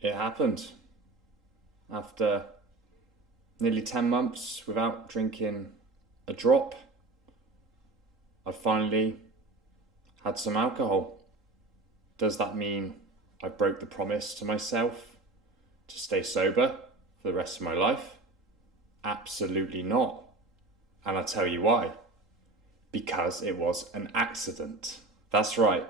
It happened. After nearly 10 months without drinking a drop, I finally had some alcohol. Does that mean I broke the promise to myself to stay sober for the rest of my life? Absolutely not. And I'll tell you why. Because it was an accident. That's right.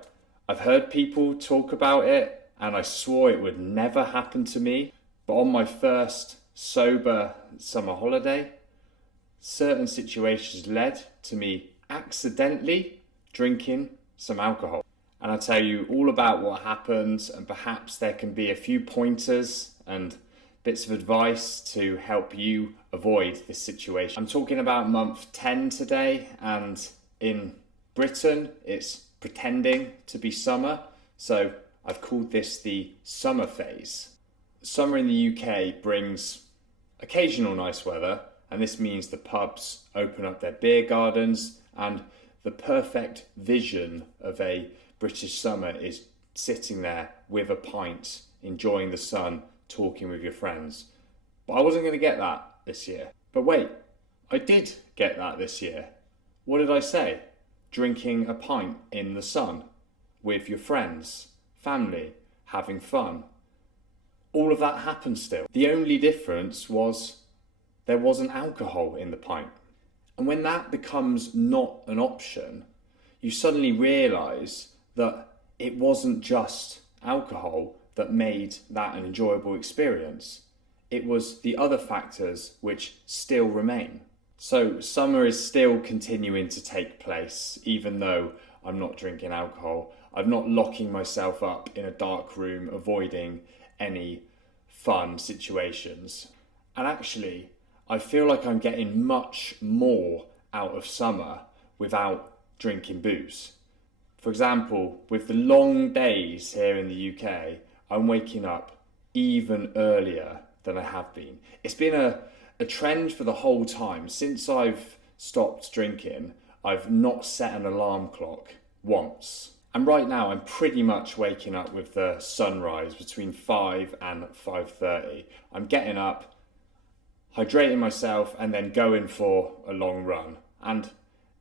I've heard people talk about it and I swore it would never happen to me. But on my first sober summer holiday, certain situations led to me accidentally drinking some alcohol. And I'll tell you all about what happened, and perhaps there can be a few pointers and bits of advice to help you avoid this situation. I'm talking about month 10 today, and in Britain it's pretending to be summer, so I've called this the summer phase. Summer in the UK brings occasional nice weather, and this means the pubs open up their beer gardens, and the perfect vision of a British summer is sitting there with a pint, enjoying the sun, talking with your friends. But I wasn't going to get that this year. But wait, I did get that this year. What did I say? Drinking a pint in the sun with your friends, family, having fun. All of that happened still. The only difference was there wasn't alcohol in the pint. And when that becomes not an option, you suddenly realise that it wasn't just alcohol that made that an enjoyable experience. It was the other factors which still remain. So summer is still continuing to take place, even though I'm not drinking alcohol. I'm not locking myself up in a dark room, avoiding any fun situations. And actually, I feel like I'm getting much more out of summer without drinking booze. For example, with the long days here in the UK, I'm waking up even earlier than I have been. It's been a trend for the whole time. Since I've stopped drinking, I've not set an alarm clock once. And right now I'm pretty much waking up with the sunrise between 5 and 5:30. I'm getting up, hydrating myself, and then going for a long run. And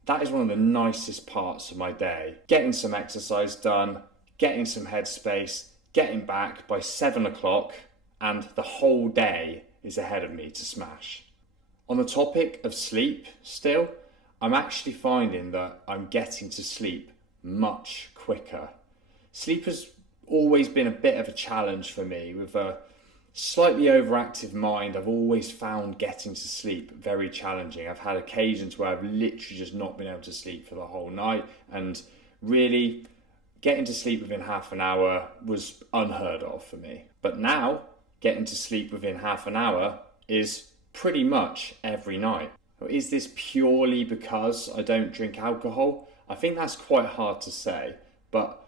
that is one of the nicest parts of my day. Getting some exercise done, getting some headspace, getting back by 7 o'clock, and the whole day is ahead of me to smash. On the topic of sleep still, I'm actually finding that I'm getting to sleep much quicker. Sleep has always been a bit of a challenge for me. With a slightly overactive mind, I've always found getting to sleep very challenging. I've had occasions where I've literally just not been able to sleep for the whole night, and really getting to sleep within half an hour was unheard of for me. But now, getting to sleep within half an hour is pretty much every night. Is this purely because I don't drink alcohol? I think that's quite hard to say, but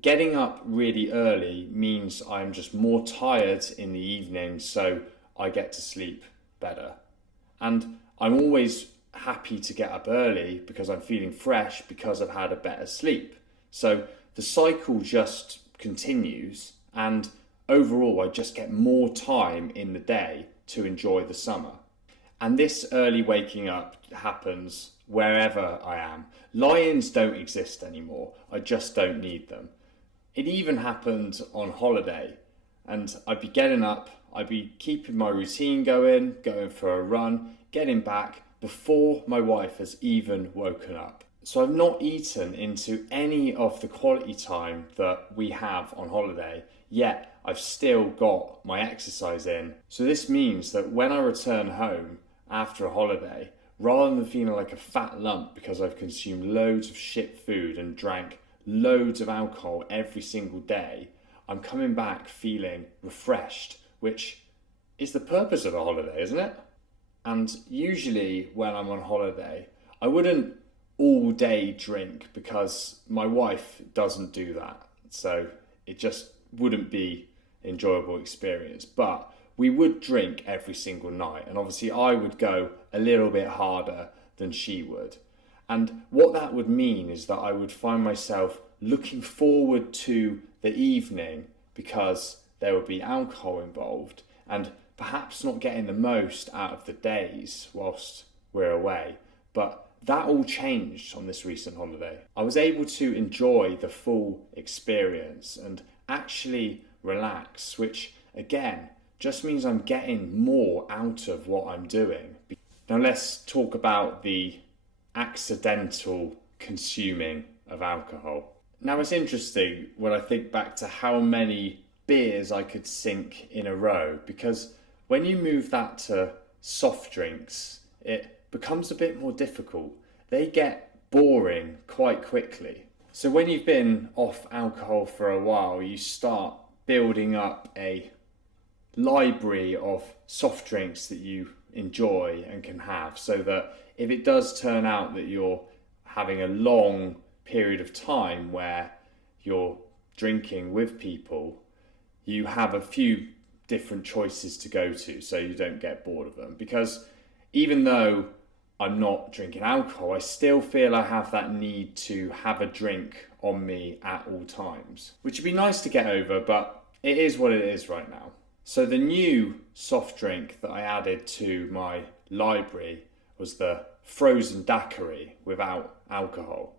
getting up really early means I'm just more tired in the evening, so I get to sleep better. And I'm always happy to get up early because I'm feeling fresh because I've had a better sleep. So the cycle just continues, and overall I just get more time in the day to enjoy the summer. And this early waking up happens wherever I am. Lions don't exist anymore. I just don't need them. It even happened on holiday, and I'd be getting up, I'd be keeping my routine going for a run, getting back before my wife has even woken up. So I've not eaten into any of the quality time that we have on holiday, yet I've still got my exercise in. So this means that when I return home after a holiday, rather than feeling like a fat lump because I've consumed loads of shit food and drank loads of alcohol every single day, I'm coming back feeling refreshed, which is the purpose of a holiday, isn't it? And usually when I'm on holiday, I wouldn't all day drink because my wife doesn't do that. So it just wouldn't be an enjoyable experience. But we would drink every single night, and obviously I would go a little bit harder than she would. And what that would mean is that I would find myself looking forward to the evening because there would be alcohol involved and perhaps not getting the most out of the days whilst we're away. But that all changed on this recent holiday. I was able to enjoy the full experience and actually relax, which again just means I'm getting more out of what I'm doing. Now let's talk about the accidental consuming of alcohol. Now it's interesting when I think back to how many beers I could sink in a row, because when you move that to soft drinks, it becomes a bit more difficult. They get boring quite quickly. So when you've been off alcohol for a while, you start building up a library of soft drinks that you enjoy and can have, so that if it does turn out that you're having a long period of time where you're drinking with people, you have a few different choices to go to so you don't get bored of them. Because even though I'm not drinking alcohol, I still feel I have that need to have a drink on me at all times, which would be nice to get over, but it is what it is right now. So the new soft drink that I added to my library was the frozen daiquiri without alcohol.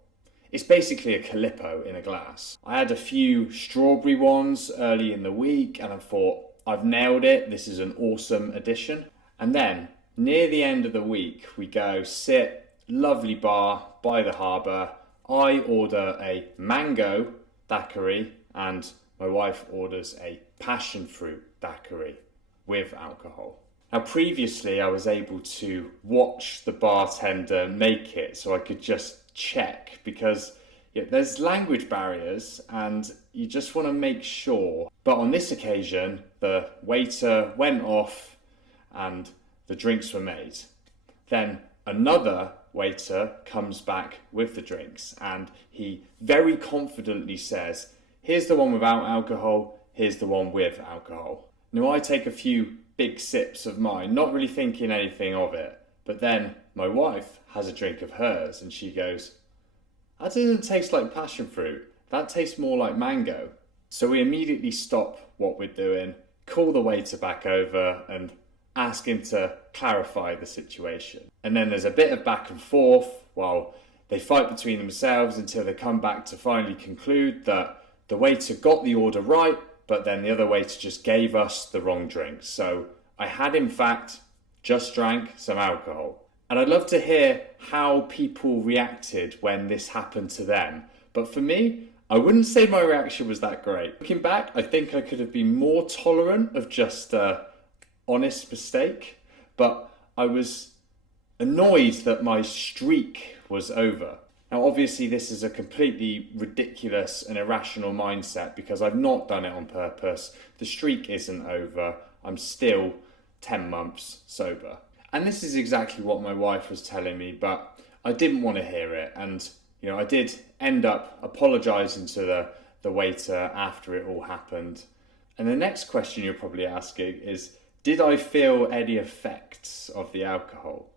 It's basically a Calippo in a glass. I had a few strawberry ones early in the week and I thought, I've nailed it, this is an awesome addition. And then near the end of the week, we go sit, lovely bar by the harbour. I order a mango daiquiri and my wife orders a passion fruit daiquiri with alcohol. Now previously I was able to watch the bartender make it so I could just check, because there's language barriers and you just want to make sure. But on this occasion the waiter went off and the drinks were made. Then another waiter comes back with the drinks and he very confidently says, here's the one without alcohol, here's the one with alcohol. Now I take a few big sips of mine, not really thinking anything of it, but then my wife has a drink of hers and she goes, that doesn't taste like passion fruit, that tastes more like mango. So we immediately stop what we're doing, call the waiter back over and ask him to clarify the situation. And then there's a bit of back and forth while they fight between themselves until they come back to finally conclude that the waiter got the order right, but then the other waiter just gave us the wrong drink. So I had in fact just drank some alcohol. And I'd love to hear how people reacted when this happened to them. But for me, I wouldn't say my reaction was that great. Looking back, I think I could have been more tolerant of just an honest mistake, but I was annoyed that my streak was over. Now obviously this is a completely ridiculous and irrational mindset because I've not done it on purpose. The streak isn't over. I'm still 10 months sober. And this is exactly what my wife was telling me, but I didn't want to hear it. And I did end up apologising to the waiter after it all happened. And the next question you're probably asking is, did I feel any effects of the alcohol?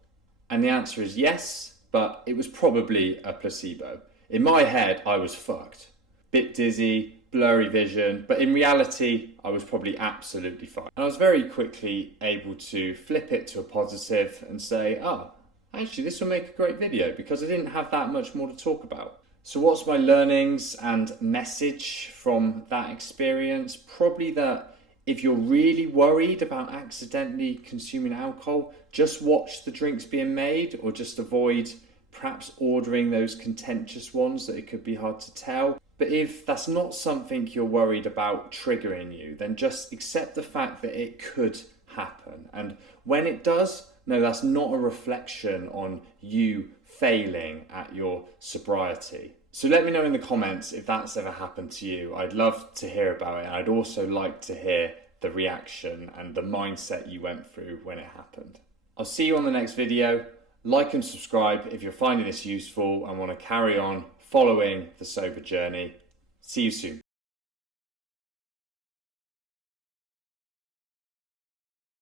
And the answer is yes, but it was probably a placebo. In my head, I was fucked. Bit dizzy, blurry vision, but in reality, I was probably absolutely fine. And I was very quickly able to flip it to a positive and say, actually, this will make a great video because I didn't have that much more to talk about. So what's my learnings and message from that experience? Probably that if you're really worried about accidentally consuming alcohol, just watch the drinks being made or just avoid perhaps ordering those contentious ones that it could be hard to tell. But if that's not something you're worried about triggering you, then just accept the fact that it could happen. And when it does, no, that's not a reflection on you failing at your sobriety. So let me know in the comments if that's ever happened to you. I'd love to hear about it. And I'd also like to hear the reaction and the mindset you went through when it happened. I'll see you on the next video. Like and subscribe if you're finding this useful and want to carry on following the sober journey. See you soon.